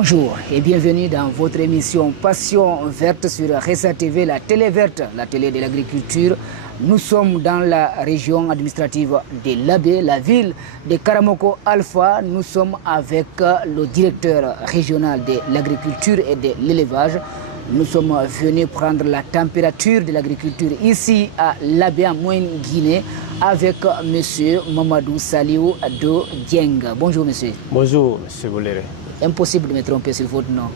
Bonjour et bienvenue dans votre émission Passion verte sur Ressa TV, la télé verte, la télé de l'agriculture. Nous sommes dans la région administrative de Labé, la ville de Karamoko Alpha. Nous sommes avec le directeur régional de l'agriculture et de l'élevage. Nous sommes venus prendre la température de l'agriculture ici à Labé, en Moyenne-Guinée, avec M. Mamadou Saliou de Dieng. Bonjour monsieur. Bonjour monsieur Bouléré. Impossible de me tromper sur votre nom.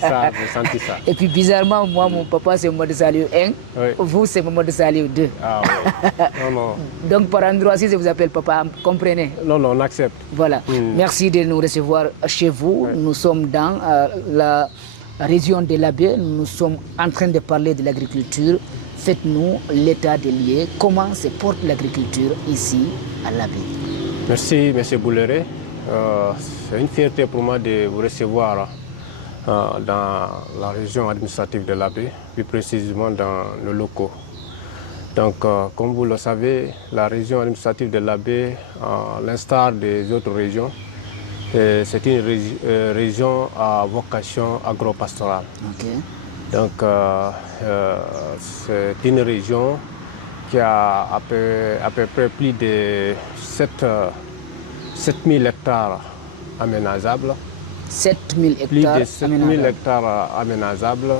Ça, j'ai senti ça. Et puis bizarrement, moi, mon papa c'est Mamadou Saliou 1, Oui. vous c'est Mamadou Saliou 2. Ah oui. Non, non. Donc par endroit, si je vous appelle papa, comprenez. Non, non, on accepte. Voilà. Merci de nous recevoir chez vous. Oui. Nous sommes dans la région de Labé. Nous sommes en train de parler de l'agriculture. Faites-nous l'état des lieux. Comment se porte l'agriculture ici à Labé? Merci, monsieur Bouléré. C'est une fierté pour moi de vous recevoir dans la région administrative de Labé, plus précisément dans nos locaux. Donc, comme vous le savez, la région administrative de Labé, à l'instar des autres régions, c'est une région à vocation agro-pastorale. Okay. Donc, c'est une région qui a à peu près plus de 7000 hectares aménageables. 7000 hectares Plus de 7000 hectares aménageables,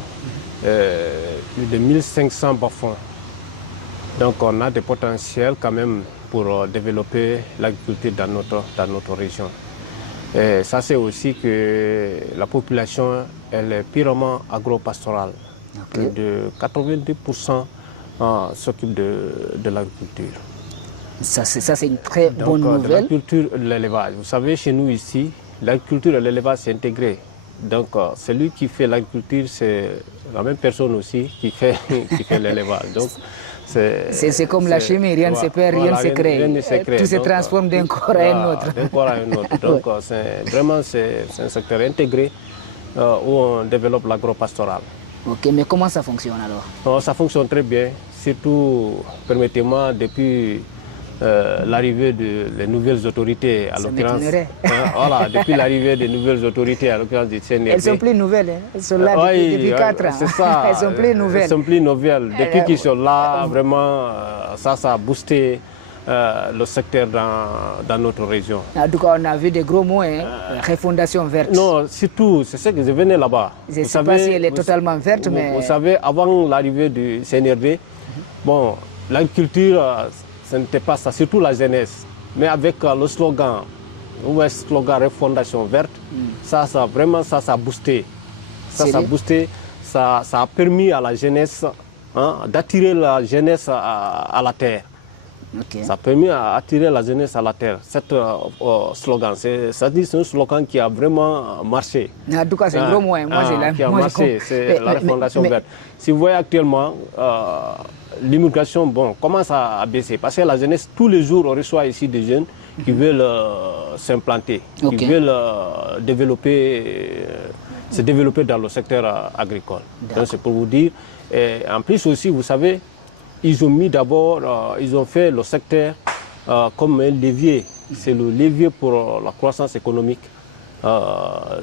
plus de 1500 bas-fonds. Donc on a des potentiels quand même pour développer l'agriculture dans notre région. Et ça c'est aussi que la population elle est purement agro-pastorale. Okay. Plus de 90% s'occupent de l'agriculture. Ça c'est une très bonne De nouvelle. l'agriculture et de l'élevage. Vous savez, chez nous ici, l'agriculture et l'élevage c'est intégré. Donc celui qui fait l'agriculture, c'est la même personne aussi qui fait l'élevage. Donc c'est comme la chimie, rien ne se perd, rien ne se crée. Tout se transforme d'un corps à un autre. D'un corps à un autre. Donc c'est un secteur intégré où on développe l'agro-pastoral. Ok, mais comment ça fonctionne alors? Ça fonctionne très bien, surtout, permettez-moi, depuis l'arrivée des nouvelles autorités, à l'occurrence. Voilà, depuis l'arrivée des nouvelles autorités, à l'occurrence du CNRD. Elles sont plus nouvelles, hein? Elles sont là depuis 4 ans. C'est ça. Elles sont plus nouvelles. Elles sont plus nouvelles. Depuis qu'ils sont là, vraiment, ça a boosté le secteur dans notre région. En tout cas, on a vu des gros mots, hein? Refondation verte. Non, surtout, c'est ce que je venais là-bas. Je ne sais pas si elle est totalement verte, mais... Vous savez, avant l'arrivée du CNRD, bon, l'agriculture, ce n'était pas ça, surtout la jeunesse. Mais avec le slogan Refondation verte, ça a boosté. Ça a boosté, ça a permis à la jeunesse d'attirer la jeunesse à la terre. Okay. Ça a permis d'attirer la jeunesse à la terre. Cet slogan, c'est un slogan qui a vraiment marché. En tout cas, c'est un gros mot. Qui a marché, c'est la refondation verte. Si vous voyez actuellement, l'immigration commence à baisser. Parce que la jeunesse, tous les jours, on reçoit ici des jeunes qui veulent s'implanter, qui veulent se développer dans le secteur agricole. Donc c'est pour vous dire. Et en plus aussi, vous savez, ils ont fait le secteur comme un levier. C'est le levier pour la croissance économique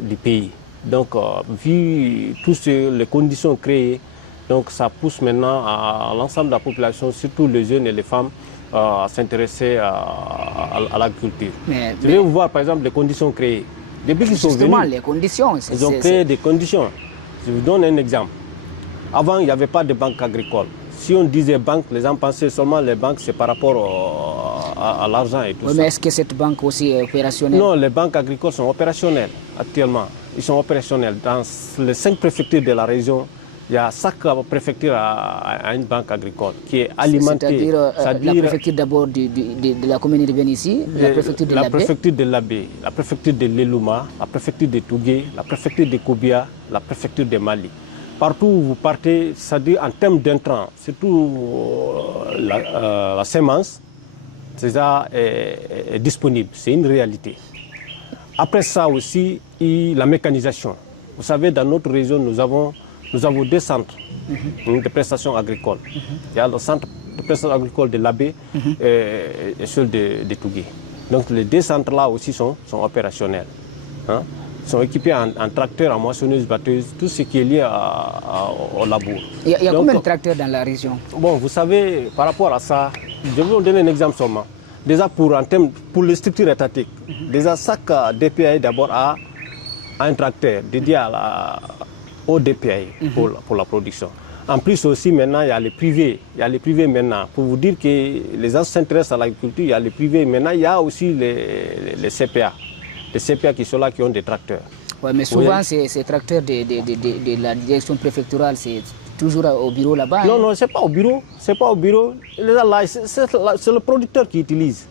du pays. Donc, vu toutes les conditions créées, donc ça pousse maintenant à l'ensemble de la population, surtout les jeunes et les femmes, à s'intéresser à l'agriculture. Je vais vous voir par exemple les conditions créées. Depuis qu'ils sont venus, les conditions, ils ont créé des conditions. Je vous donne un exemple. Avant, il n'y avait pas de banque agricole. Si on disait banque, les gens pensaient seulement les banques, c'est par rapport à l'argent et tout ça. Mais est-ce que cette banque aussi est opérationnelle? Non, les banques agricoles sont opérationnelles actuellement. Ils sont opérationnels. Dans les 5 préfectures de la région, il y a chaque préfecture à une banque agricole qui est alimentée. C'est-à-dire la préfecture d'abord de la commune de Bénissi, la préfecture de Labé. La préfecture de Labé, la préfecture de Lelouma, la préfecture de Tougué, la préfecture de Koubia, la préfecture de Mali. Partout où vous partez, c'est-à-dire en termes d'intrants, surtout la semence, déjà est disponible, c'est une réalité. Après ça aussi, la mécanisation. Vous savez, dans notre région, nous avons 2 centres de prestations agricoles. Il y a le centre de prestations agricoles de Labé et celui de Tougué. Donc les 2 centres-là aussi sont opérationnels. sont équipés en tracteurs, en moissonneuses, batteuses, tout ce qui est lié au labour. Il y a combien de tracteurs dans la région? Bon, vous savez, par rapport à ça, je vais vous donner un exemple seulement. Déjà pour les structures étatiques, déjà chaque DPI d'abord a un tracteur dédié au DPI pour la production. En plus aussi maintenant il y a les privés, maintenant. Pour vous dire que les gens s'intéressent à l'agriculture, il y a les privés. Maintenant il y a aussi les CPA. Les CPA qui sont là, qui ont des tracteurs. Ouais, mais souvent ces tracteurs de la direction préfectorale, c'est toujours au bureau là-bas. Non, non, c'est pas au bureau. C'est pas au bureau. C'est le producteur qui utilise.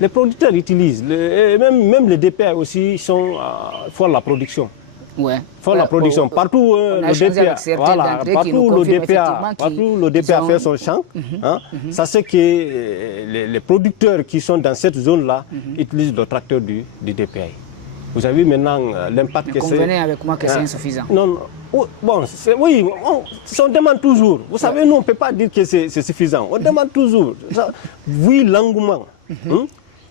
Les producteurs utilisent. Même les DPA aussi font la production. Ouais. Font la production. Partout le DPA fait son champ. Ça c'est que les producteurs qui sont dans cette zone-là utilisent le tracteur du DPA. Vous avez maintenant l'impact que c'est. Convenez avec moi que c'est insuffisant. Non, non. Bon, oui, on demande toujours. Vous savez, nous, on ne peut pas dire que c'est suffisant. On demande toujours. Oui, l'engouement.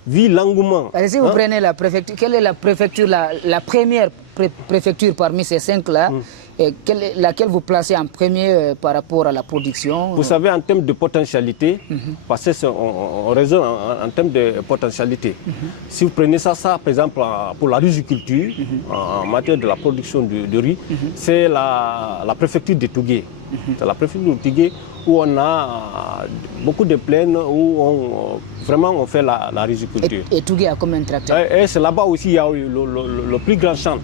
Oui, l'engouement. Si vous prenez la préfecture, quelle est la préfecture, la première préfecture parmi ces 5-là, laquelle vous placez en premier par rapport à la production? Vous savez, en termes de potentialité, parce qu'on raisonne en termes de potentialité. Si vous prenez ça par exemple, pour la riziculture, en matière de la production de riz, c'est la préfecture de Tougué. C'est la préfecture de Tougué où on a beaucoup de plaines où on fait la riziculture. Et Tougué a combien de tracteurs? Et c'est là-bas aussi il y a le plus grand centre.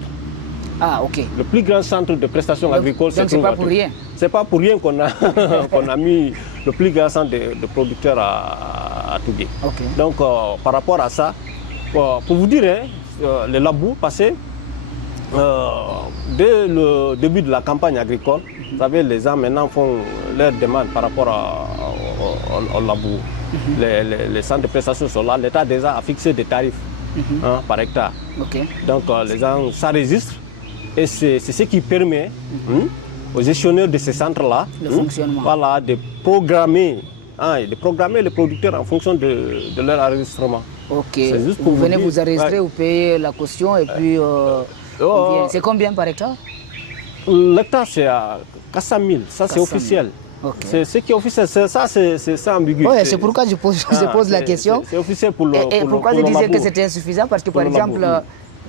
Ah, ok. Le plus grand centre de prestations agricoles. Donc c'est pas pour rien. C'est pas pour rien qu'on a mis le plus grand centre de producteurs à Tougué. Okay. Donc par rapport à ça, pour vous dire, les labours passés, dès le début de la campagne agricole, vous savez, les gens maintenant font leur demande par rapport au labour. Les centres de prestations sont là. L'État déjà a fixé des tarifs par hectare. Okay. Donc les gens s'enregistrent. Et c'est ce qui permet aux gestionnaires de ces centres-là voilà, de programmer les producteurs en fonction de leur enregistrement. Ok. Vous venez vous enregistrer, vous payez la caution et puis c'est combien par hectare? L'hectare c'est à 400 000, ça c'est officiel. Okay. Ce qui est officiel, ça c'est ambigu. Oui, c'est pourquoi je pose la question. C'est officiel pour le Et pourquoi je disais que c'était insuffisant? Parce que par exemple,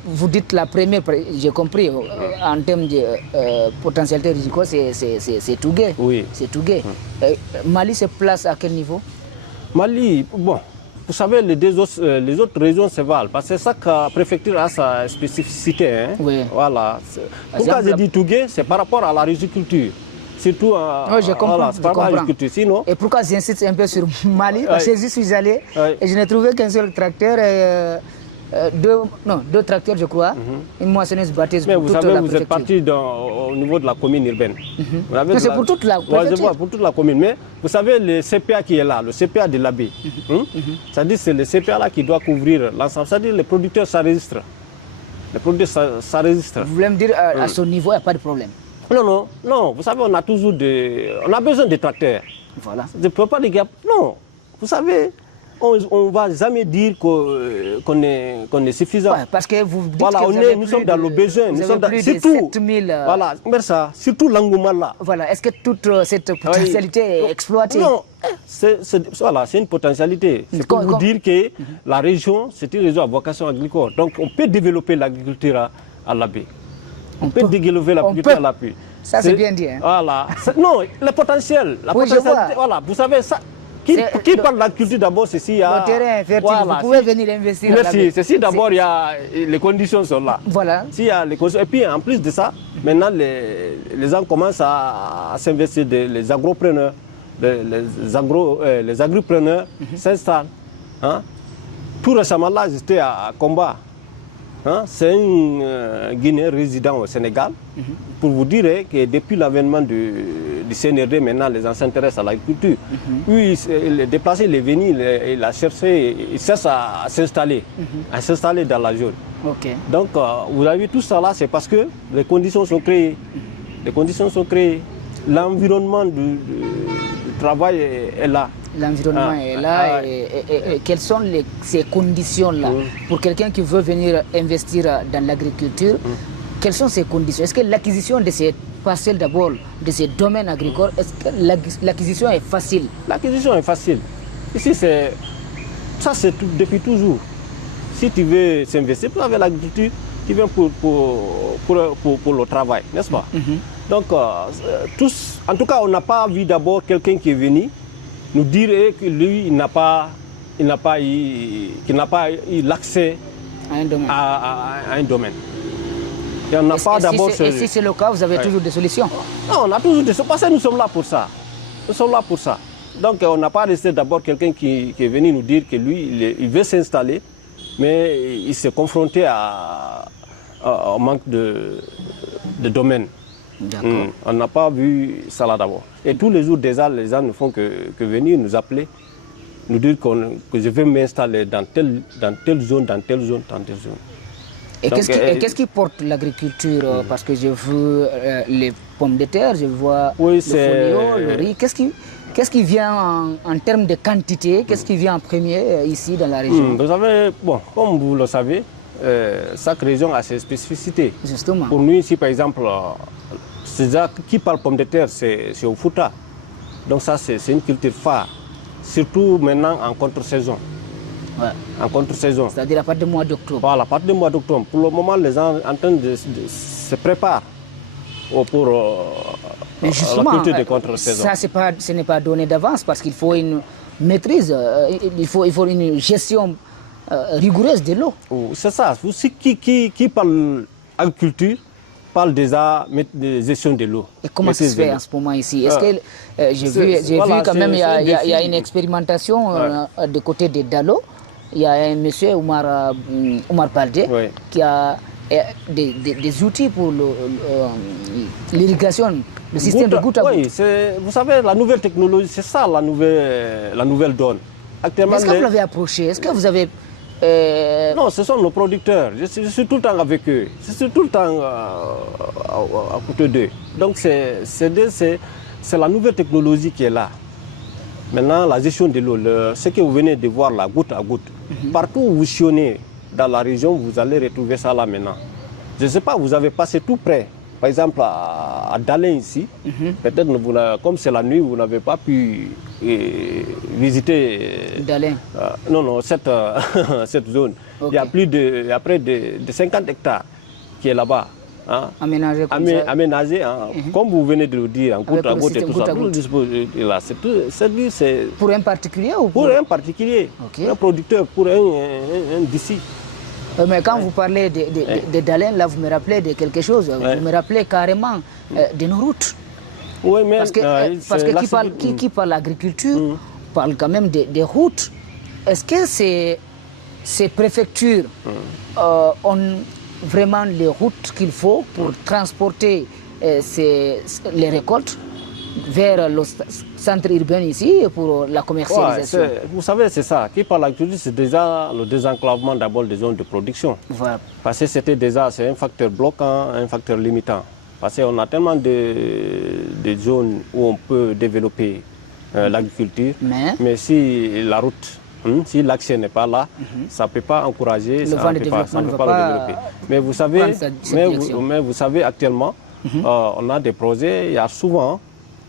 vous dites la première, j'ai compris, en termes de potentialité rizicole, c'est Tougué. Oui. C'est Tougué. Mali se place à quel niveau? Mali, bon, vous savez, les autres régions se valent, parce que chaque préfecture a sa spécificité. Hein. Oui. Voilà. Pourquoi j'ai dit Tougué, c'est par rapport à la riziculture. Surtout je comprends, Sinon... Et pourquoi j'insiste un peu sur Mali? Parce que je suis allé et je n'ai trouvé qu'un seul tracteur. Deux tracteurs, je crois, une moissonneuse batteuse. Mais vous savez, vous êtes parti au niveau de la commune urbaine. C'est pour toute la préfecture. Pour toute la commune. Mais vous savez, le CPA qui est là, le CPA de l'abbé, c'est-à-dire c'est le CPA là qui doit couvrir l'ensemble. C'est-à-dire les producteurs s'enregistrent. Les producteurs s'enregistrent. Vous voulez me dire, à ce niveau, il n'y a pas de problème? Non. Vous savez, on a toujours on a besoin de tracteurs. Voilà. Je ne peux pas dire... Non. Vous savez... On ne va jamais dire qu'on est suffisant. Ouais, parce que vous dites voilà, que nous sommes dans le besoin. Nous sommes plus surtout, de 7000... Voilà, surtout l'engouement là. Voilà, est-ce que toute cette potentialité est exploitée? Non, c'est une potentialité. C'est pour vous dire que la région, c'est une région à vocation agricole. Donc on peut développer l'agriculture à l'appui. On peut développer l'agriculture à l'appui. Ça c'est bien dit. Hein? Voilà. Non, le potentiel. Voilà, vous savez ça. Qui parle de l'agriculture d'abord, c'est s'il y a... Le terrain fertile, vous pouvez venir investir. Merci, c'est si d'abord il y a les conditions sont là. Voilà. S'il y a les conditions, et puis en plus de ça, maintenant les gens commencent à s'investir, les agropreneurs, les agripreneurs s'installent. Hein? Tout récemment là, j'étais à Comba. Hein? C'est un Guinéen résident au Sénégal. Pour vous dire que depuis l'avènement du CNRD, maintenant les gens s'intéressent à l'agriculture. Lui, il est déplacé, il est venu, il a cherché, il cherche à s'installer dans la zone. Okay. Donc, vous avez tout ça là, c'est parce que les conditions sont créées. Les conditions sont créées. L'environnement du travail est là. l'environnement est là. Et quelles sont ces conditions-là pour quelqu'un qui veut venir investir dans l'agriculture? Quelles sont ces conditions? Est-ce que l'acquisition de ces parcelles d'abord, de ces domaines agricoles, est-ce que l'acquisition est facile? L'acquisition est facile. Ici, ça c'est depuis toujours. Si tu veux s'investir avec l'agriculture, tu viens pour le travail, n'est-ce pas? Donc, tous, en tout cas, on n'a pas vu d'abord quelqu'un qui est venu nous dire que lui, il n'a pas eu l'accès à un domaine. Et on n'a pas d'abord. Et si c'est le cas, vous avez toujours des solutions? Non, on a toujours des solutions parce que nous sommes là pour ça. Nous sommes là pour ça. Donc, on n'a pas laissé d'abord quelqu'un qui est venu nous dire que lui, il veut s'installer, mais il s'est confronté au manque de domaine. On n'a pas vu ça là d'abord. Et tous les jours, déjà, les gens ne font que venir nous appeler, nous dire que je vais m'installer dans telle zone, dans telle zone, dans telle zone. Et qu'est-ce qui porte l'agriculture? Parce que je vois les pommes de terre, je vois le folio, le riz. Qu'est-ce qui vient en termes de quantité? Qu'est-ce qui vient en premier ici dans la région? Vous savez, bon, comme vous le savez, chaque région a ses spécificités. Justement. Pour nous ici, par exemple, qui parle pommes de terre, c'est au Fouta. Donc ça, c'est une culture phare. Surtout maintenant en contre-saison. Ouais. En contre-saison. C'est-à-dire à partir du mois d'octobre. Voilà, à partir du mois d'octobre. Pour le moment, les gens en train de se préparent pour mais justement, la culture de contre-saison. Ça, ce n'est pas donné d'avance parce qu'il faut une maîtrise, il faut une gestion rigoureuse de l'eau. C'est ça. Qui parle agriculture parle déjà de gestion de l'eau. Et comment ça se fait en ce moment ici? Est-ce que j'ai vu quand même il y a une expérimentation de côté de Dalo. Il y a un monsieur Oumar Baldé qui a des outils pour l'irrigation, le système de goutte à goutte. Oui, vous savez, la nouvelle technologie, c'est ça la nouvelle donne. Actuellement, est-ce que vous l'avez approché? Est-ce que vous avez... Non, ce sont nos producteurs. Je suis tout le temps avec eux. Je suis tout le temps à côté d'eux. Donc c'est la nouvelle technologie qui est là. Maintenant, la gestion de l'eau, ce que vous venez de voir là, goutte à goutte, partout où vous sillonnez dans la région, vous allez retrouver ça là maintenant. Je ne sais pas, vous avez passé tout près. Par exemple, à Dalin ici, peut-être comme c'est la nuit, vous n'avez pas pu visiter Dalin. cette zone. Okay. Il y a plus près de 50 hectares qui est là-bas. Hein? Aménagé comme ça. Aménagé, hein? Comme vous venez de le dire, en goutte à goutte et tout ça. C'est pour un particulier ou pour un particulier, un producteur, pour un d'ici. Mais quand vous parlez de Dalin, là, vous me rappelez de quelque chose. Vous me rappelez carrément de nos routes. Oui, mais parce que qui parle agriculture parle quand même des routes. Est-ce que ces préfectures ont vraiment les routes qu'il faut pour transporter les récoltes vers le centre urbain ici pour la commercialisation? Vous savez, c'est ça. Qui parle agriculture, c'est déjà le désenclavement d'abord des zones de production. Voilà. Parce que c'est un facteur bloquant, un facteur limitant. Parce qu'on a tellement de zones où on peut développer l'agriculture, mais si la route, si l'accès n'est pas là, ça ne peut pas encourager, ça ne peut pas le développer. Mais vous savez, actuellement, on a des projets, il y a souvent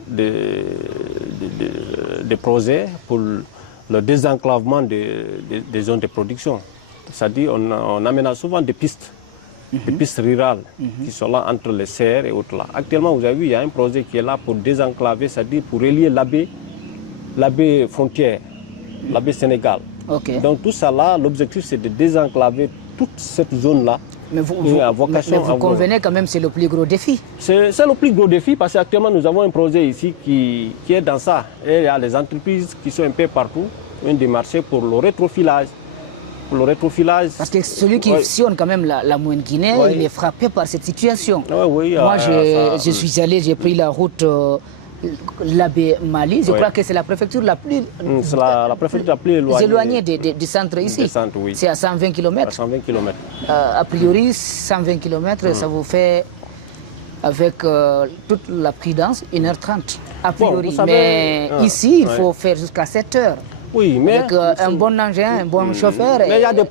des projets pour le désenclavement des zones de production. C'est-à-dire on aménage souvent des pistes rurales qui sont là entre les serres et autres là. Actuellement, vous avez vu, il y a un projet qui est là pour désenclaver, c'est-à-dire pour relier la baie frontière, la baie Sénégal. Okay. Donc tout ça là, l'objectif c'est de désenclaver toute cette zone-là. Mais vous convenez quand même, c'est le plus gros défi. C'est le plus gros défi parce qu'actuellement nous avons un projet ici qui est dans ça. Et il y a des entreprises qui sont un peu partout, ont des marchés pour le rétrofilage. Parce que celui qui sillonne quand même la moyenne Guinée, il est frappé par cette situation. Moi, je suis allé, j'ai pris la route l'Abbé Mali. Je crois que c'est la préfecture la plus éloignée du centre ici. C'est à 120 km. A priori, 120 km, ça vous fait avec toute la prudence, 1h30 a priori. Vous savez, mais ici, il faut faire jusqu'à 7h. Oui, mais avec un bon engin, un bon chauffeur. Mais il y a des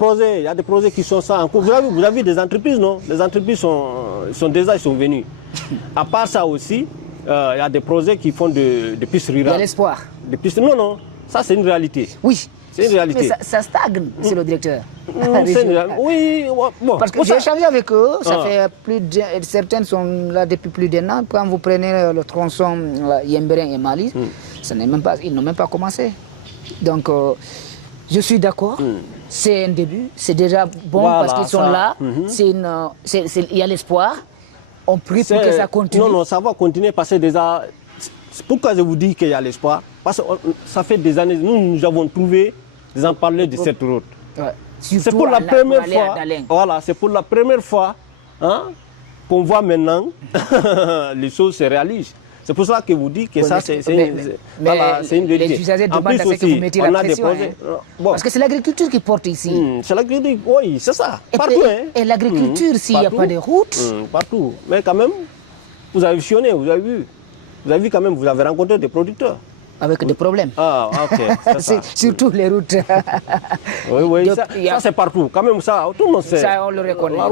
projets qui sont ça en cours. Vous avez des entreprises, non? Les entreprises sont déjà venus. À part ça aussi, il y a des projets qui font de pistes rurales. Il y a l'espoir. Non, ça c'est une réalité. Oui. C'est une réalité. Mais ça stagne, c'est le directeur. Oui, bon. Parce que j'ai échangé avec eux, ça fait certaines sont là depuis plus d'un an. Quand vous prenez le tronçon Yemberen et Mali, ils n'ont même pas commencé. Donc, je suis d'accord. C'est un début, c'est déjà bon parce qu'ils sont là. Il y a l'espoir. On prie pour que ça continue. Non, ça va continuer parce que déjà. Pourquoi je vous dis qu'il y a l'espoir? Parce que ça fait des années, nous avons trouvé des en parler de cette route. Ouais. C'est pour la première fois. Voilà, c'est pour la première fois qu'on voit maintenant les choses se réalisent. C'est pour ça que vous dites que ça, c'est une vérité. Les usagers demandent à ce que vous mettiez la pression. Parce que c'est l'agriculture qui porte ici. C'est l'agriculture, oui, c'est ça. Partout. Et l'agriculture, s'il n'y a pas de route. Partout. Mais quand même, vous avez visionné, vous avez vu. Vous avez vu quand même, vous avez rencontré des producteurs. Avec des problèmes. Ah, ok. Surtout les routes. Oui, donc, ça c'est partout. Quand même, ça, tout le monde sait. Ça, on le reconnaît. La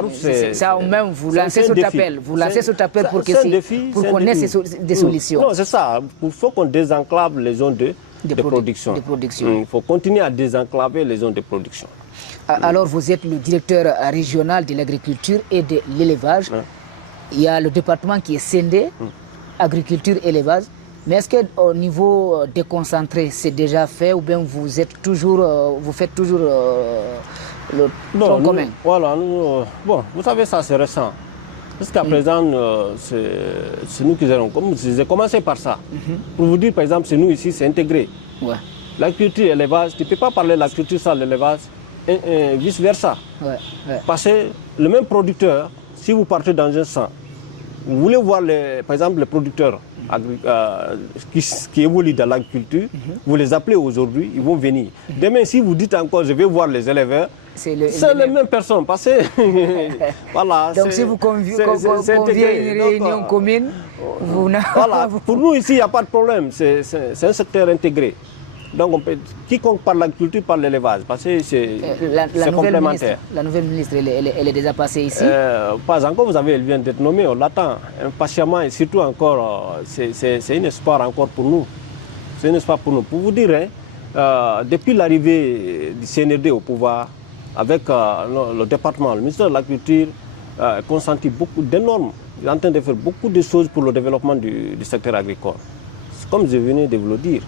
route, c'est... Ça, au moins, vous lancez cet appel. Vous lancez cet appel pour qu'on ait des solutions. Non, c'est ça. Il faut qu'on désenclave les zones de production. Il faut continuer à désenclaver les zones de production. Alors, vous êtes le directeur régional de l'agriculture et de l'élevage. Il y a le département qui est scindé, agriculture, élevage. Mais est-ce qu'au niveau déconcentré, c'est déjà fait ou bien vous faites toujours le tronc commun? Voilà, bon, vous savez, ça c'est récent. Jusqu'à présent, c'est nous qui avons commencé par ça. Pour vous dire, par exemple, c'est nous ici, c'est intégré. Ouais. L'agriculture et l'élevage, tu ne peux pas parler de l'agriculture sans l'élevage, et vice-versa. Parce que le même producteur, si vous partez dans un champ, vous voulez voir, par exemple, les producteurs qui évoluent dans l'agriculture, vous les appelez aujourd'hui, ils vont venir. Demain, si vous dites encore, je vais voir les éleveurs, c'est les mêmes personnes. Parce que, voilà, donc si vous conviez une réunion commune, voilà, pour nous ici, il n'y a pas de problème, c'est un secteur intégré. Donc, quiconque parle l'agriculture parle l'élevage, parce que c'est complémentaire. La nouvelle ministre, elle est déjà passée ici? Pas encore, vous savez, elle vient d'être nommée, on l'attend impatiemment et surtout encore, c'est un espoir encore pour nous. C'est un espoir pour nous. Pour vous dire, depuis l'arrivée du CNRD au pouvoir, avec le département, le ministère de l'Agriculture a consenti beaucoup d'énormes, il est en train de faire beaucoup de choses pour le développement du secteur agricole. Comme je venais de vous le dire,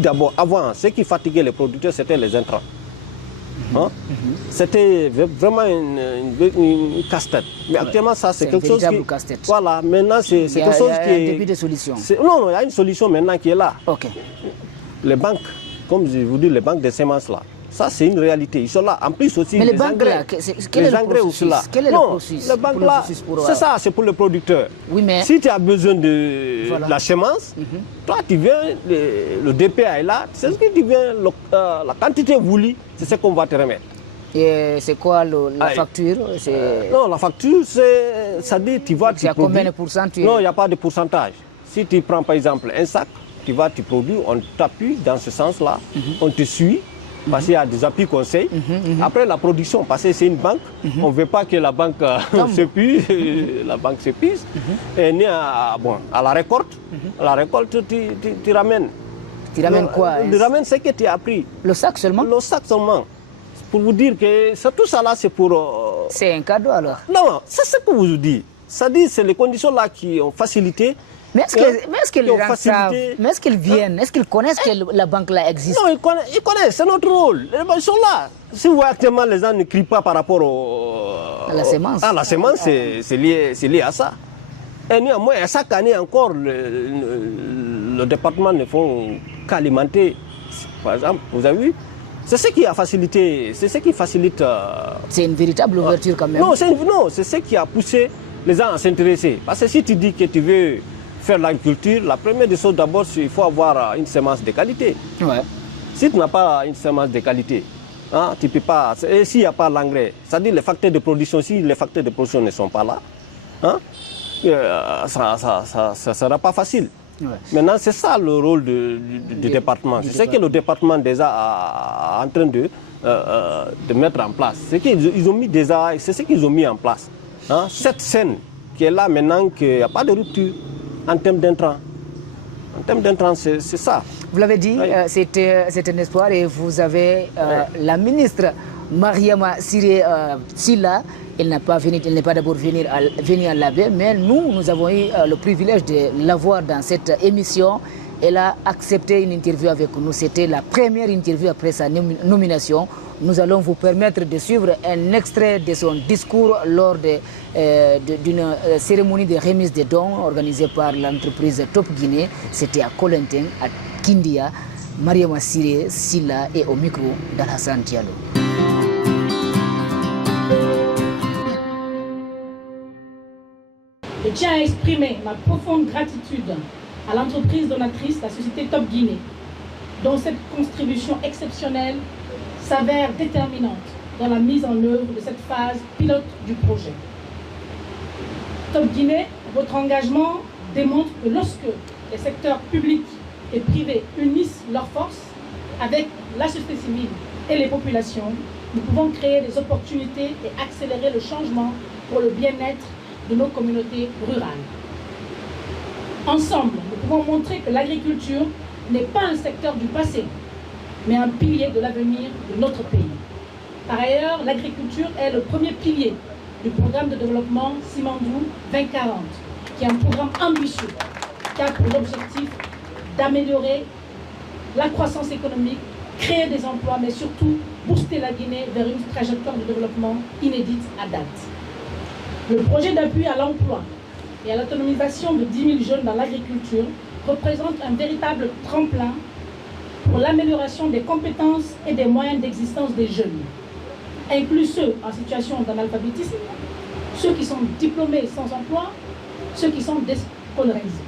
d'abord, avant, ce qui fatiguait les producteurs, c'était les intrants. C'était vraiment une casse-tête. Mais actuellement, ça, c'est quelque chose qui... casse-tête. Voilà, maintenant, c'est quelque chose qui est... Il y a un début de solution. Non, il y a une solution maintenant qui est là. Ok. Les banques, comme je vous dis, les banques de semences là, ça c'est une réalité. Ils sont là. En plus aussi, mais les banques là, quel est le processus? Quel est le processus? Les banques là, c'est ça, c'est pour le producteur. Oui, mais... Si tu as besoin de la semence, toi tu viens, le DPA est là, c'est ce que tu viens, la quantité voulue, c'est ce qu'on va te remettre. Et c'est quoi la facture? Non, la facture, ça dit tu vas... C'est à combien de pourcents? Non, il n'y a pas de pourcentage. Si tu prends par exemple un sac, tu produis, on t'appuie dans ce sens-là, on te suit. Parce qu'il y a des appuis conseils. Après la production, parce que c'est une banque, on ne veut pas que la banque s'épuise. La banque s'épuise. Et à la récolte, tu ramènes. Tu ramènes quoi? Tu ramènes ce que tu as pris. Le sac seulement? Le sac seulement. Pour vous dire que tout ça là, c'est pour... C'est un cadeau alors? Non, c'est ce que vous dis. Ça dit, c'est les conditions là qui ont facilité. Mais est-ce que les gens savent? Mais est-ce qu'ils viennent? Est-ce qu'ils connaissent que la banque là existe? Non, ils connaissent, c'est notre rôle. Ils sont là. Si vous voyez actuellement, les gens ne crient pas par rapport à la semence. À la semence, c'est lié à ça. Et néanmoins, chaque année encore, le département ne font qu'alimenter. Par exemple, vous avez vu, c'est ce qui a facilité, c'est ce qui facilite... C'est une véritable ouverture quand même. Non, c'est ce qui a poussé les gens à s'intéresser. Parce que si tu dis que tu veux faire l'agriculture, la première des choses d'abord, il faut avoir une semence de qualité. Ouais. Si tu n'as pas une semence de qualité, tu peux pas. Et s'il n'y a pas l'engrais, c'est-à-dire les facteurs de production, si les facteurs de production ne sont pas là, hein, ça ne sera pas facile. Ouais. Maintenant, c'est ça le rôle du département. C'est ce que le département déjà est en train de mettre en place. C'est qu'ils ont mis déjà, c'est ce qu'ils ont mis en place. Hein? Cette scène qui est là maintenant, qu'il n'y a pas de rupture en termes d'intrants. En termes d'intrants, c'est ça. Vous l'avez dit, Oui. c'était un espoir et vous avez la ministre Mariama Siré Silla. Elle n'est pas d'abord venue à l'Abbé, mais nous avons eu le privilège de l'avoir dans cette émission. Elle a accepté une interview avec nous. C'était la première interview après sa nomination. Nous allons vous permettre de suivre un extrait de son discours lors d'une cérémonie de remise des dons organisée par l'entreprise Top Guinée. C'était à Kolentin, à Kindia. Mariama Siré Silla est au micro d'Alhassan Diallo. Je tiens à exprimer ma profonde gratitude à l'entreprise donatrice, la société Top Guinée, dont cette contribution exceptionnelle s'avère déterminante dans la mise en œuvre de cette phase pilote du projet. Top Guinée, votre engagement démontre que lorsque les secteurs publics et privés unissent leurs forces avec la société civile et les populations, nous pouvons créer des opportunités et accélérer le changement pour le bien-être de nos communautés rurales. Ensemble, nous pouvons montrer que l'agriculture n'est pas un secteur du passé, mais un pilier de l'avenir de notre pays. Par ailleurs, l'agriculture est le premier pilier du programme de développement Simandou 2040, qui est un programme ambitieux, qui a pour objectif d'améliorer la croissance économique, créer des emplois, mais surtout booster la Guinée vers une trajectoire de développement inédite à date. Le projet d'appui à l'emploi et à l'autonomisation de 10 000 jeunes dans l'agriculture représente un véritable tremplin pour l'amélioration des compétences et des moyens d'existence des jeunes, inclus ceux en situation d'analphabétisme, ceux qui sont diplômés sans emploi, ceux qui sont déscolarisés,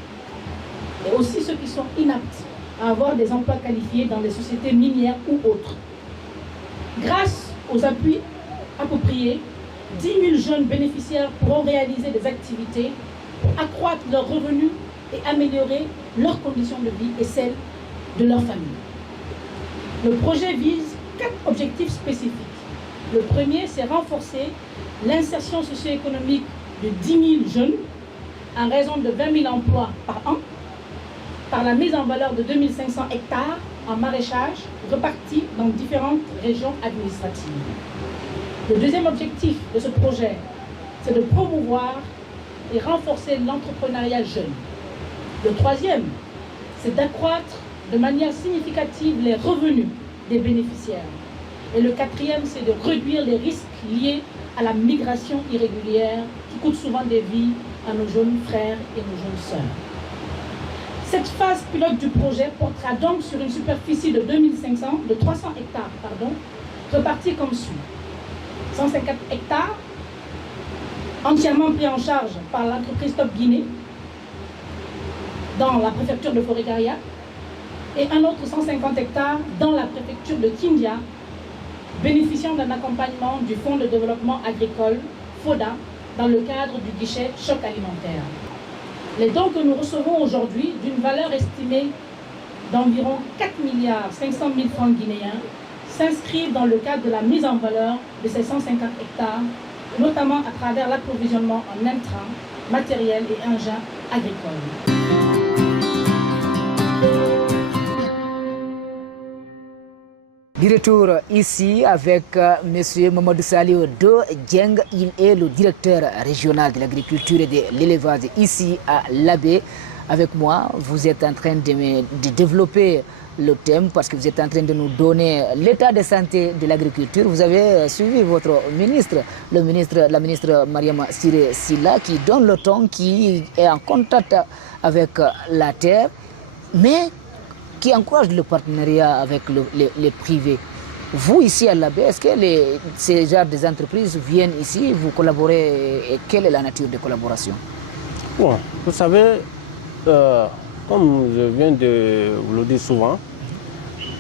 et aussi ceux qui sont inaptes à avoir des emplois qualifiés dans les sociétés minières ou autres. Grâce aux appuis appropriés, 10 000 jeunes bénéficiaires pourront réaliser des activités pour accroître leurs revenus et améliorer leurs conditions de vie et celles de leur famille. Le projet vise 4 objectifs spécifiques. Le premier, c'est renforcer l'insertion socio-économique de 10 000 jeunes en raison de 20 000 emplois par an, par la mise en valeur de 2 500 hectares en maraîchage repartis dans différentes régions administratives. Le deuxième objectif de ce projet, c'est de promouvoir et renforcer l'entrepreneuriat jeune. Le troisième, c'est d'accroître de manière significative les revenus des bénéficiaires. Et le quatrième, c'est de réduire les risques liés à la migration irrégulière qui coûte souvent des vies à nos jeunes frères et nos jeunes sœurs. Cette phase pilote du projet portera donc sur une superficie de 300 hectares, repartis comme suit. 150 hectares, entièrement pris en charge par l'entreprise Top Guinée dans la préfecture de Forêt-Garia, et un autre 150 hectares dans la préfecture de Kindia, bénéficiant d'un accompagnement du Fonds de développement agricole, FODA, dans le cadre du guichet choc alimentaire. Les dons que nous recevons aujourd'hui, d'une valeur estimée d'environ 4 500 000 francs guinéens, s'inscrivent dans le cadre de la mise en valeur de ces 150 hectares, notamment à travers l'approvisionnement en intrants, matériel et engins agricoles. Du retour ici avec M. Mamadou Saliou de Djeng. Il est le directeur régional de l'agriculture et de l'élevage ici à l'Abbé. Avec moi, vous êtes en train de développer le thème parce que vous êtes en train de nous donner l'état de santé de l'agriculture. Vous avez suivi votre ministre, la ministre Mariama Siré Silla, qui donne le ton, qui est en contact avec la terre, mais qui encourage le partenariat avec les privés. Vous, ici à l'Abbé, est-ce que ces genres d'entreprises viennent ici, vous collaborez, et quelle est la nature de collaboration? Bon, vous savez, comme je viens de vous le dire souvent,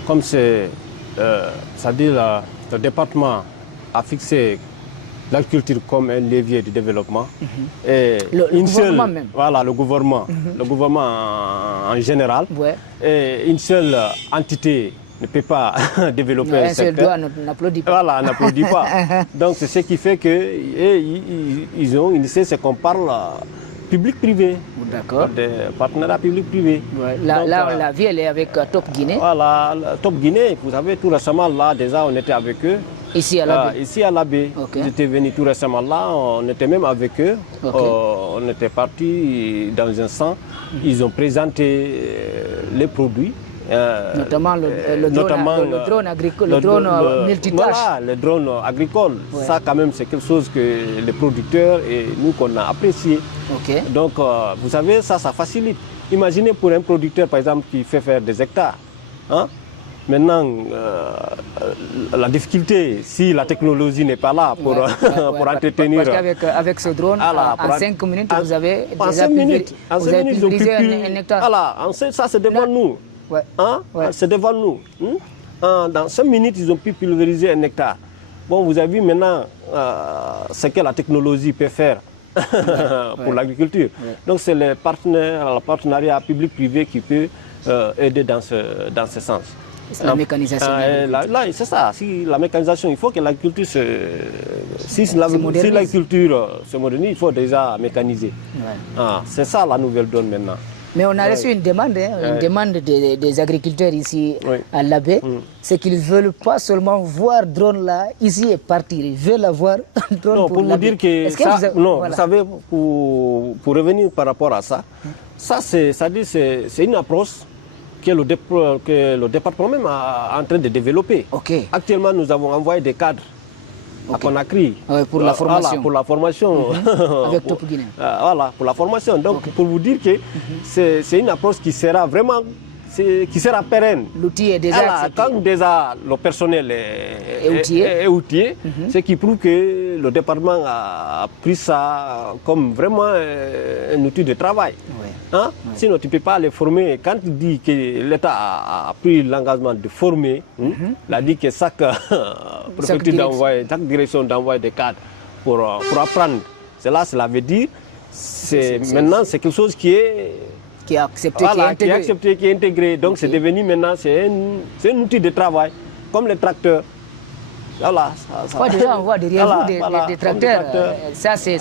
comme c'est-à-dire le département a fixé l'agriculture comme un levier de développement. Et Le gouvernement même. Voilà, le gouvernement en général. Ouais. Et une seule entité ne peut pas développer un secteur. Un seul doigt n'applaudit pas. Voilà, n'applaudit pas. Donc c'est ce qui fait qu'ils ont initié ce qu'on parle public-privé. D'accord. Des partenariats public-privé. Ouais. Là, la vie, elle est avec Top Guinée. Voilà, Top Guinée, vous savez, tout récemment, là, déjà, on était avec eux. Ici à la baie. Ici à la baie. Okay. J'étais venu tout récemment là, on était même avec eux. Okay. On était partis dans un centre. Ils ont présenté les produits. Notamment le drone agricole, le drone multitâche. Voilà, le drone agricole. Ouais. Ça, quand même, c'est quelque chose que les producteurs et nous, qu'on a apprécié. Okay. Donc, vous savez, ça facilite. Imaginez pour un producteur, par exemple, qui fait faire des hectares. Hein? Maintenant, la difficulté, si la technologie n'est pas là pour, pour entretenir... Parce qu'avec ce drone, en 5 minutes, vous avez déjà pulvérisé un hectare. Voilà, ça c'est devant nous. Ouais. Hein? Ouais. C'est devant nous. Dans 5 minutes, ils ont pu pulvériser un hectare. Bon, vous avez vu maintenant ce que la technologie peut faire pour l'agriculture. Ouais. Donc c'est le partenariat public-privé qui peut aider dans ce sens. C'est la mécanisation. Là, c'est ça. Si la mécanisation, il faut que l'agriculture si l'agriculture se modernise, il faut déjà mécaniser. Ouais. C'est ça la nouvelle donne maintenant. Mais on a reçu une demande des agriculteurs ici à la baie. C'est qu'ils ne veulent pas seulement voir drone là, ici et partir. Ils veulent avoir un drone pour vous dire que ça, vous savez, pour revenir par rapport à ça, c'est une approche que le département même est en train de développer. Okay. Actuellement, nous avons envoyé des cadres à Conakry pour la formation. Voilà, pour la formation. Avec Top Guinée. Voilà, pour la formation. Donc, pour vous dire que c'est une approche qui sera vraiment pérenne. L'outil est déjà accepté. Quand déjà le personnel est outillé, ce qui prouve que le département a pris ça comme vraiment un outil de travail. Ouais. Hein? Ouais. Sinon, tu ne peux pas les former. Quand tu dis que l'État a pris l'engagement de former, il a dit que chaque direction d'envoyer des cadres pour apprendre. Cela veut dire maintenant c'est quelque chose qui est accepté, qui est intégré. Donc c'est devenu maintenant un outil de travail, comme les tracteurs. Voilà, déjà on voit derrière vous des tracteurs. Ça c'est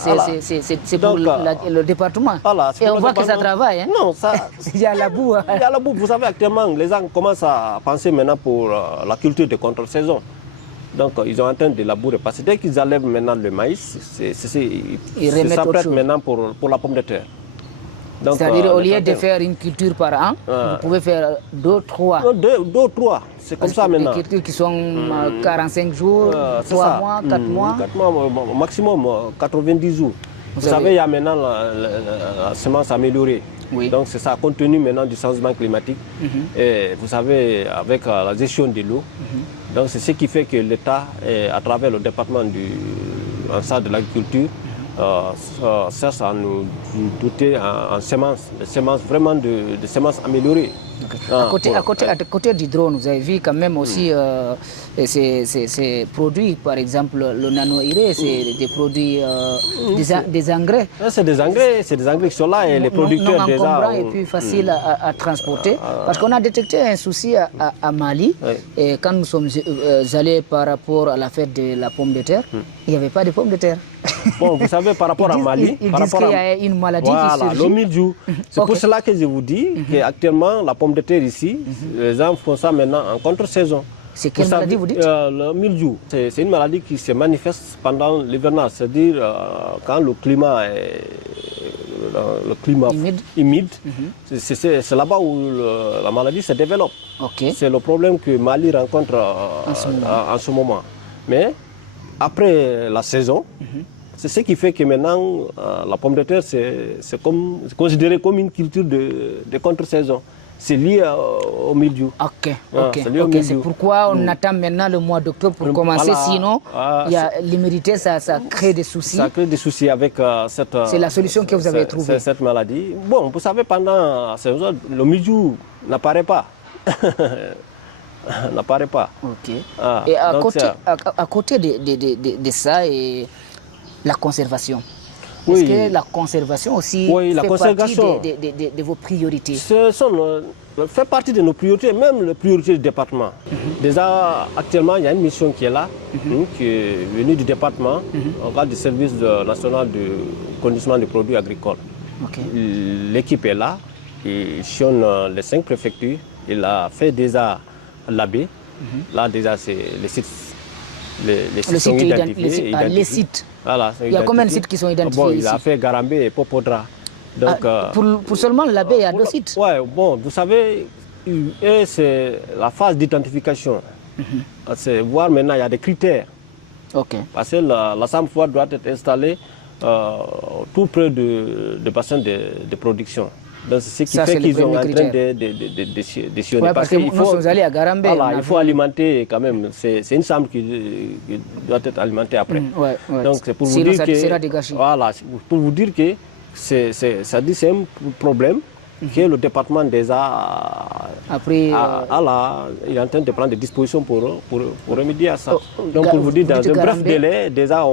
pour le département. Voilà, et on voit que ça travaille. Hein? Non, ça. Il y a la boue. Il y a la boue. Vous savez, actuellement, les gens commencent à penser maintenant pour la culture de contre-saison. Donc ils sont en train de labourer. Parce que dès qu'ils enlèvent maintenant le maïs, ils s'apprêtent maintenant pour la pomme de terre. C'est-à-dire au lieu de faire une culture par an, vous pouvez faire 2, 3. 2 ou 3, c'est comme ça maintenant. Des cultures qui sont 45 jours, 3 mois, 4 mois. 4 mois, au maximum 90 jours. Vous savez, il y a maintenant la semence améliorée. Oui. Donc c'est ça, compte tenu maintenant du changement climatique. Et vous savez, avec la gestion de l'eau, donc c'est ce qui fait que l'État, à travers le département en charge de l'agriculture, cherche à nous doter en semences, vraiment de semences améliorées. Okay. À côté du drone, vous avez vu quand même aussi ces produits, par exemple le nano-iré, c'est des produits, des engrais. C'est des engrais qui sont là et les producteurs déjà... Non encombrants et plus facile à transporter. Parce qu'on a détecté un souci à Mali, et quand nous sommes allés par rapport à la fête de la pomme de terre, il n'y avait pas de pomme de terre. Bon, vous savez, par rapport à Mali... Ils disent qu'il y a une maladie qui surgit. Le mildiou. C'est pour cela que je vous dis qu'actuellement, la pomme de terre ici, les gens font ça maintenant en contre-saison. C'est quelle maladie vous dites? Le mildiou. C'est une maladie qui se manifeste pendant l'hivernage, c'est-à-dire quand le climat est humide. C'est là-bas où la maladie se développe. Okay. C'est le problème que Mali rencontre en ce moment. Mais après la saison, c'est ce qui fait que maintenant, la pomme de terre, c'est considéré comme une culture de contre-saison. C'est lié au mildiou. C'est pourquoi on attend maintenant le mois d'octobre pour commencer, sinon l'humidité, ça crée des soucis. Ça crée des soucis avec cette... C'est la solution que vous avez trouvée. Cette maladie. Bon, vous savez, pendant la saison, le mildiou n'apparaît pas. Et à côté de ça, et la conservation. Oui. Est-ce que la conservation aussi fait partie de vos priorités? Ce fait partie de nos priorités, même les priorités du département. Déjà, actuellement, il y a une mission qui est là, qui est venue du département, au cadre du service national de conditionnement des produits agricoles. L'équipe est là, il sillonne les 5 préfectures, il a fait déjà l'AB. Là, déjà, c'est les sites. Les sites sont identifiés. Les sites. Voilà, il y a combien de sites qui sont identifiés ici? Il a fait Garambé et Popodra. Donc, pour seulement l'AB, il y a 2 sites? Oui, bon, vous savez, c'est la phase d'identification. C'est voir maintenant, il y a des critères. Parce que l'ensemble foire doit être installé tout près du bassin de production. Donc, c'est ce qui fait qu'ils sont en train de sillonner. Parce que nous sommes allés à Garambé. Voilà, il faut alimenter quand même. C'est une chambre qui doit être alimentée après. Donc, c'est pour vous dire que, voilà, pour vous dire que c'est un problème que le département déjà il est en train de prendre des dispositions pour remédier à ça. Donc pour vous dire, dans un bref délai, déjà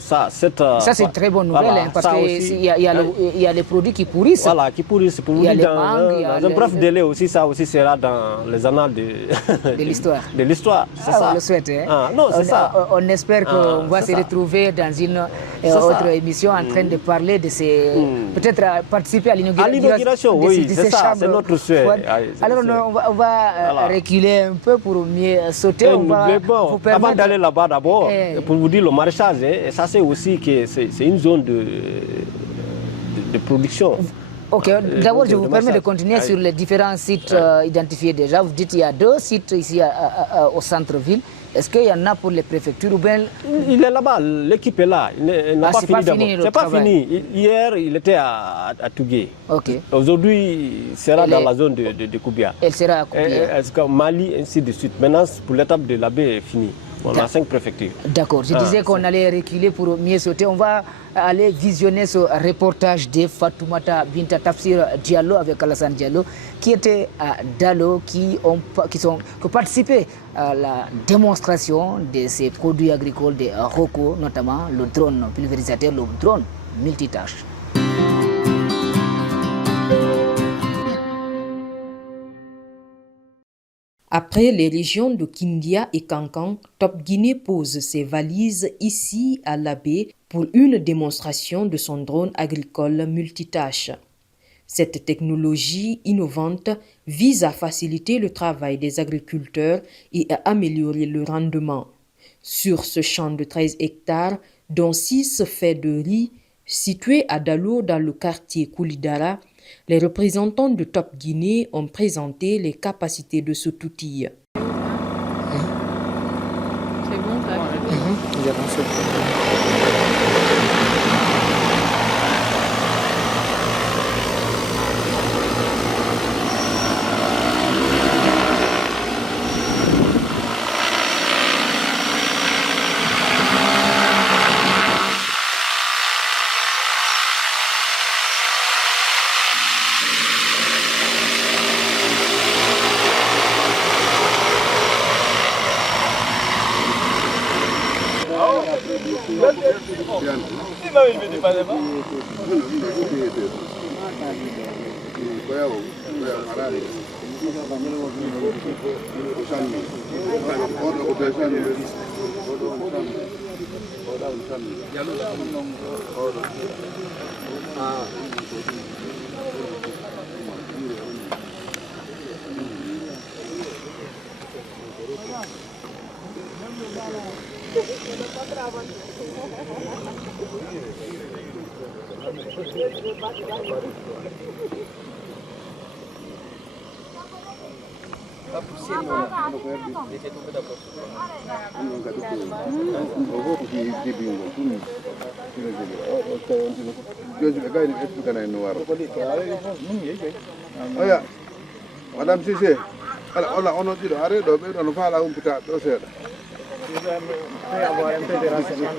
ça c'est une très bonne nouvelle, voilà, parce qu'il y a les produits qui pourrissent. Voilà, qui pourrissent. Pour vous dire, dans un bref délai aussi, ça aussi sera dans les annales de l'histoire. De l'histoire, c'est ça. On le souhaite. Non, c'est ça. On espère qu'on va se retrouver dans une autre émission en train de parler de ces... Peut-être participer à l'inauguration. Oui, c'est ça, c'est notre souhait. Alors on va reculer un peu pour mieux sauter. Avant d'aller là-bas d'abord, pour vous dire le maraîchage, ça c'est aussi que c'est une zone de production. D'abord je vous permets de continuer sur les différents sites identifiés déjà. Vous dites qu'il y a 2 sites ici au centre-ville. Est-ce qu'il y en a pour les préfectures ou bien... Il est là-bas, l'équipe est là. Il n'a pas fini d'abord. C'est pas fini. Hier, il était à Tougué. Aujourd'hui, il sera dans la zone de Koubia. Elle sera à Koubia. Mali, ainsi de suite. Maintenant, pour l'étape de l'AB est finie. On a 5 préfectures. D'accord. Je disais qu'on allait reculer pour mieux sauter. On va aller visionner ce reportage de Fatoumata Binta Tafsir Diallo avec Alassane Diallo qui était à Dalo, qui ont participé à la démonstration de ces produits agricoles de Roko, notamment le drone pulvérisateur, le drone multitâche. Après les régions de Kindia et Kankan, Top Guinée pose ses valises ici à la baie pour une démonstration de son drone agricole multitâche. Cette technologie innovante vise à faciliter le travail des agriculteurs et à améliorer le rendement. Sur ce champ de 13 hectares, dont 6 faits de riz, situé à Dalo dans le quartier Koulidara, les représentants de Top Guinée ont présenté les capacités de cet outil. C'est bon, ça. Madame Cissé, alors on a dit arrête de mettre on va là un petit peu c'est avoir un peu de renseignements.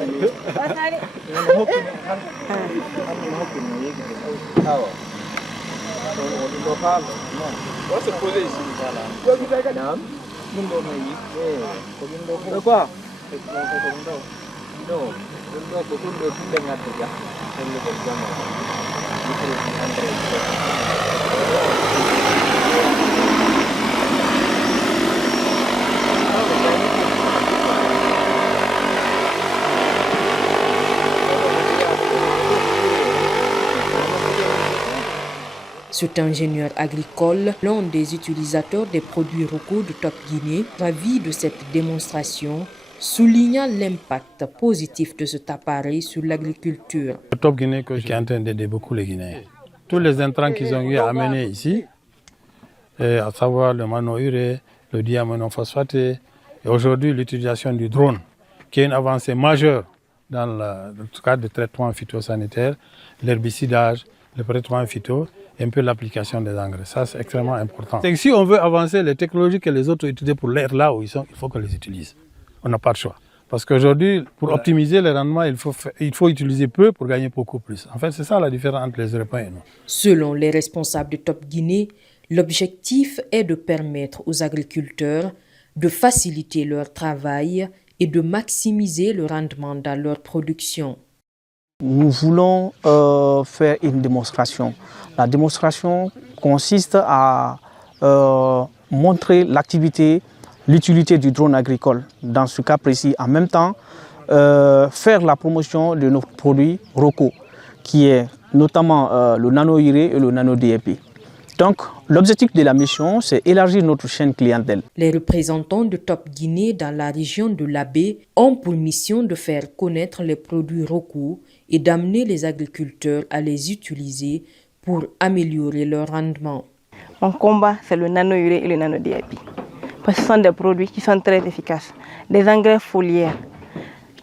Se poser ici. Quoi? Cet ingénieur agricole, l'un des utilisateurs des produits locaux de Top Guinée, ravi de cette démonstration, soulignant l'impact positif de cet appareil sur l'agriculture. Le Top Guinée qui est en train d'aider beaucoup les Guinéens. Tous les intrants qu'ils ont eu à amener ici, à savoir le monourée, le diamonophosphaté, et aujourd'hui l'utilisation du drone, qui est une avancée majeure dans le cadre de traitement phytosanitaire, l'herbicidage, le traitement phyto, et un peu l'application des engrais. Ça, c'est extrêmement important. Et si on veut avancer les technologies que les autres utilisent pour l'air là où ils sont, il faut qu'on les utilise. On n'a pas de choix. Parce qu'aujourd'hui, pour optimiser le rendement, il faut utiliser peu pour gagner beaucoup plus. En fait, c'est ça la différence entre les Européens et nous. Selon les responsables de Top Guinée, l'objectif est de permettre aux agriculteurs de faciliter leur travail et de maximiser le rendement dans leur production. Nous voulons faire une démonstration. La démonstration consiste à montrer l'activité, l'utilité du drone agricole. Dans ce cas précis, en même temps, faire la promotion de nos produits locaux, qui est notamment le nano-urée et le nano-DAP. Donc, l'objectif de la mission, c'est élargir notre chaîne clientèle. Les représentants de Top Guinée dans la région de l'Abbé ont pour mission de faire connaître les produits locaux et d'amener les agriculteurs à les utiliser pour améliorer leur rendement. Mon combat, c'est le nano-urée et le nano-DAP. Parce que ce sont des produits qui sont très efficaces. Des engrais foliaires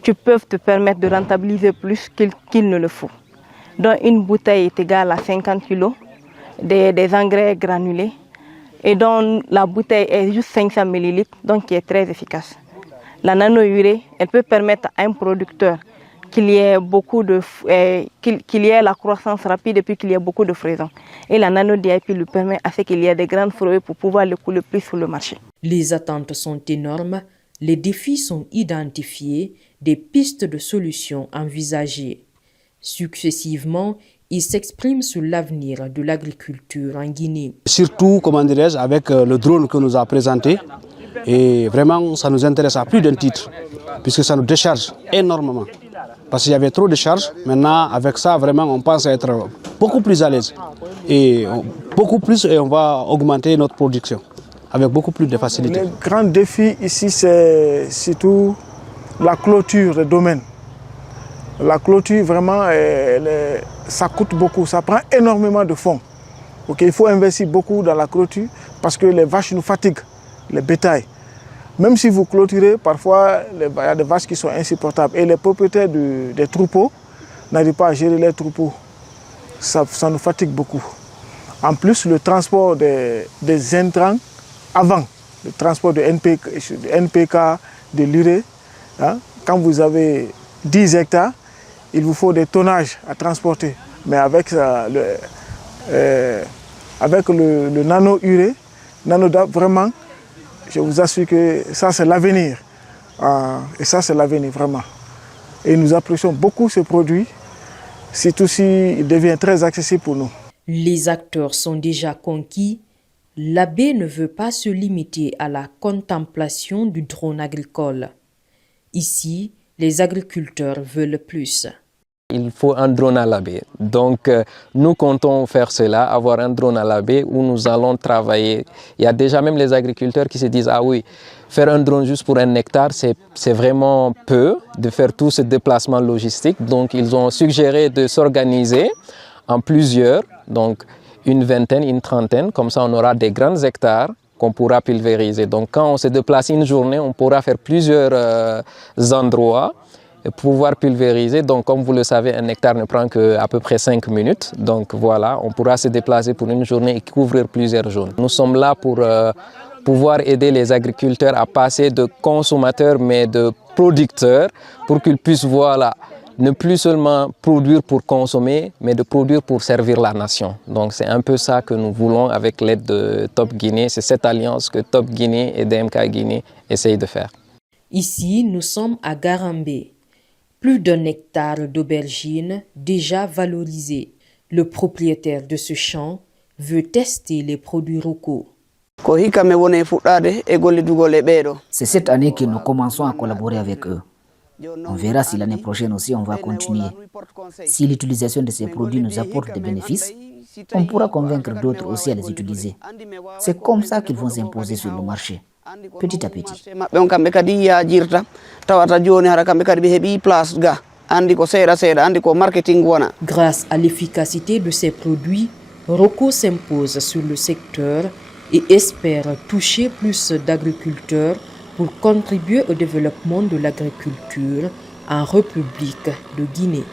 qui peuvent te permettre de rentabiliser plus qu'il ne le faut. Donc, une bouteille est égale à 50 kg. Des engrais granulés et dont la bouteille est juste 500 ml, donc qui est très efficace. La nano-urée, elle peut permettre à un producteur qu'il y ait la croissance rapide et puis qu'il y ait beaucoup de fraisons. Et la nano-DAP lui permet à ce qu'il y ait des grandes feuilles pour pouvoir le couler plus sur le marché. Les attentes sont énormes, les défis sont identifiés, des pistes de solutions envisagées. Successivement, il s'exprime sur l'avenir de l'agriculture en Guinée. Surtout, comment dirais-je, avec le drone que nous a présenté. Et vraiment, ça nous intéresse à plus d'un titre, puisque ça nous décharge énormément. Parce qu'il y avait trop de charges. Maintenant, avec ça, vraiment, on pense être beaucoup plus à l'aise. Et beaucoup plus, et on va augmenter notre production avec beaucoup plus de facilité. Le grand défi ici, c'est surtout la clôture des domaines. La clôture, vraiment, ça coûte beaucoup, ça prend énormément de fonds. Okay, il faut investir beaucoup dans la clôture parce que les vaches nous fatiguent, les bétails. Même si vous clôturez, parfois, il y a des vaches qui sont insupportables. Et les propriétaires des troupeaux n'arrivent pas à gérer les troupeaux. Ça nous fatigue beaucoup. En plus, le transport des intrants avant, le transport de NPK, de l'urée, hein, quand vous avez 10 hectares, il vous faut des tonnages à transporter. Mais avec le nano-urée, nano-DAP, vraiment, je vous assure que ça c'est l'avenir. Et ça c'est l'avenir vraiment. Et nous apprécions beaucoup ce produit, surtout s'il devient très accessible pour nous. Les acteurs sont déjà conquis. L'Abbé ne veut pas se limiter à la contemplation du drone agricole. Ici, les agriculteurs veulent plus. Il faut un drone à l'Abbé. Donc, nous comptons faire cela, avoir un drone à l'Abbé où nous allons travailler. Il y a déjà même les agriculteurs qui se disent « Ah oui, faire un drone juste pour 1 hectare, c'est vraiment peu de faire tout ce déplacement logistique. » Donc, ils ont suggéré de s'organiser en plusieurs, donc une vingtaine, une trentaine. Comme ça, on aura des grands hectares qu'on pourra pulvériser. Donc, quand on se déplace une journée, on pourra faire plusieurs endroits et pouvoir pulvériser. Donc, comme vous le savez, 1 hectare ne prend qu'à peu près 5 minutes. Donc, voilà, on pourra se déplacer pour une journée et couvrir plusieurs zones. Nous sommes là pour pouvoir aider les agriculteurs à passer de consommateurs, mais de producteurs, pour qu'ils puissent, voilà, ne plus seulement produire pour consommer, mais de produire pour servir la nation. Donc, c'est un peu ça que nous voulons avec l'aide de Top Guinée. C'est cette alliance que Top Guinée et DMK Guinée essayent de faire. Ici, nous sommes à Garambé. Plus d'1 hectare d'aubergines déjà valorisé. Le propriétaire de ce champ veut tester les produits locaux. C'est cette année que nous commençons à collaborer avec eux. On verra si l'année prochaine aussi on va continuer. Si l'utilisation de ces produits nous apporte des bénéfices, on pourra convaincre d'autres aussi à les utiliser. C'est comme ça qu'ils vont s'imposer sur le marché, petit à petit. Grâce à l'efficacité de ces produits, Roko s'impose sur le secteur et espère toucher plus d'agriculteurs pour contribuer au développement de l'agriculture en République de Guinée.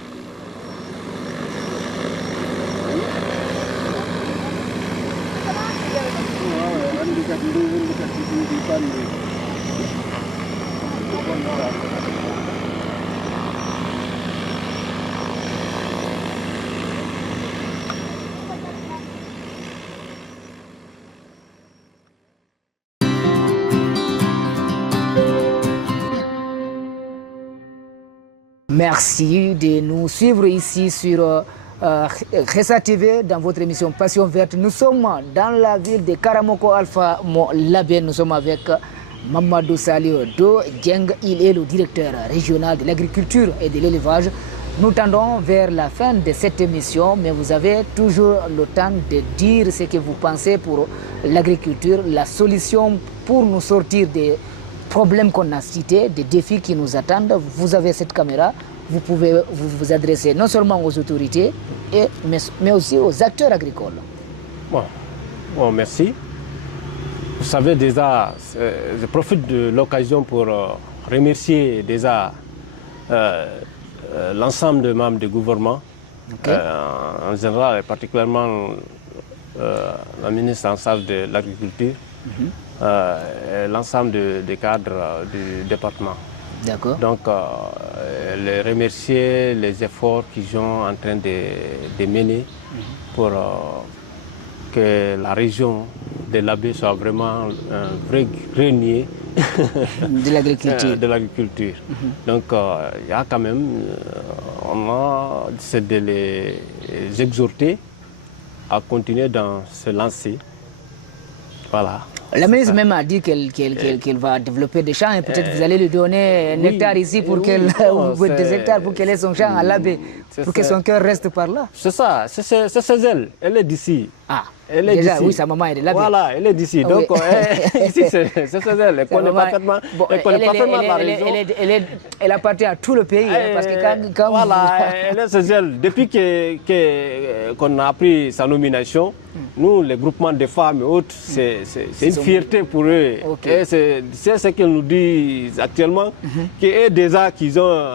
Merci de nous suivre ici sur Khessa TV dans votre émission Passion Verte. Nous sommes dans la ville de Karamoko Alpha Labé. Nous sommes avec Mamadou Salio Do Djeng. Il est le directeur régional de l'agriculture et de l'élevage. Nous tendons vers la fin de cette émission, mais vous avez toujours le temps de dire ce que vous pensez pour l'agriculture, la solution pour nous sortir des problèmes qu'on a cités, des défis qui nous attendent. Vous avez cette caméra, vous pouvez vous adresser non seulement aux autorités, mais aussi aux acteurs agricoles. Bon, merci. Vous savez déjà, je profite de l'occasion pour remercier déjà l'ensemble des membres du gouvernement, en général et particulièrement la ministre en charge de l'agriculture, l'ensemble des cadres du département. D'accord. Donc, les remercier les efforts qu'ils sont en train de mener pour que la région de l'Abbé soit vraiment un vrai grenier de l'agriculture. Donc, il y a quand même, c'est de les exhorter à continuer dans ce lancer. Voilà. La ministre même a dit qu'elle va développer des champs et peut-être vous allez lui donner un hectare ici pour qu'elle des hectares pour qu'elle ait son champ à l'Abbé, pour que son cœur reste par là. C'est ça, c'est ses ailes. Elle est d'ici. Ah, elle est déjà, oui, sa maman est de l'Abbé. Voilà, elle est d'ici. Donc, ici, c'est ses ailes. Elle connaît parfaitement, la région. Elle appartient à tout le pays. Parce que quand voilà, elle est ses ailes. Depuis qu'on a pris sa nomination, nous, les groupements de femmes et autres, c'est une fierté pour eux. Et c'est ce qu'ils nous disent actuellement, qu'eux déjà qu'ils ont...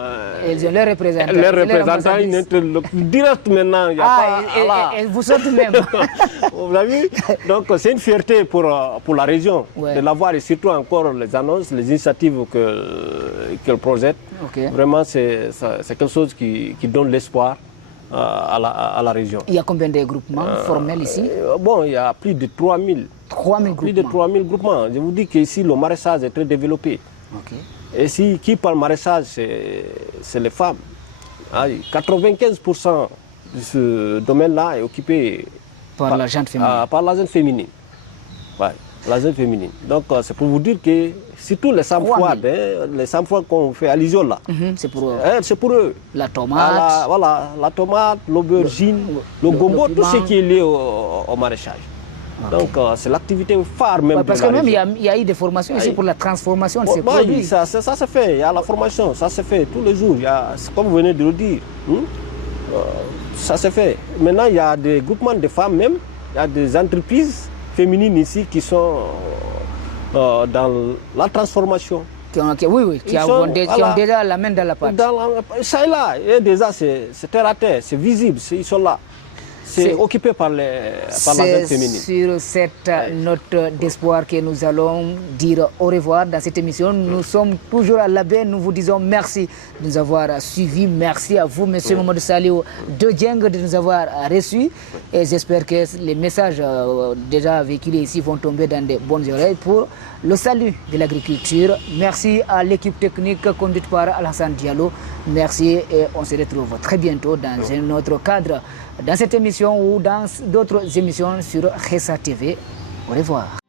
Ils ont leurs représentants. Les représentants, direct maintenant. Et vous sortez même. Vous avez vu? Donc c'est une fierté pour la région de l'avoir, et surtout encore les annonces, les initiatives qu'elle projette. Vraiment, c'est quelque chose qui donne l'espoir à la région. Il y a combien de groupements formels ici? Bon, il y a plus de 3000. 3000 groupements. Plus de 3000 groupements. Je vous dis qu'ici, le maraîchage est très développé. Et si qui parle maraîchage, c'est les femmes. 95% de ce domaine-là est occupé par la gente féminine. Par la gente féminine. Ouais, la gente féminine. Donc, c'est pour vous dire que surtout les samfouades, les samfouades qu'on fait allusion là, c'est pour eux. C'est pour eux. La tomate. Voilà, la tomate, l'aubergine, le gombo, tout ce qui est lié au maraîchage. Donc, c'est l'activité phare même. Parce que même il y a eu des formations ici pour la transformation de ces produits. Ça se fait, il y a la formation, ça se fait tous les jours. Comme vous venez de le dire, ça se fait. Maintenant, il y a des groupements de femmes même, il y a des entreprises féminines ici qui sont dans la transformation. Qui ont déjà la main dans la pâte. Ça et là, et déjà c'est terre à terre, c'est visible, ils sont là. c'est occupé par la veine féminine. C'est sur cette note d'espoir que nous allons dire au revoir dans cette émission. Nous sommes toujours à l'Abbé. Nous vous disons merci de nous avoir suivis. Merci à vous, M. Mamadou Saliou de Dieng, de nous avoir reçus. Et j'espère que les messages déjà véhiculés ici vont tomber dans de bonnes oreilles pour le salut de l'agriculture. Merci à l'équipe technique conduite par Alassane Diallo. Merci et on se retrouve très bientôt dans un autre cadre, dans cette émission ou dans d'autres émissions sur Khessa TV. Au revoir.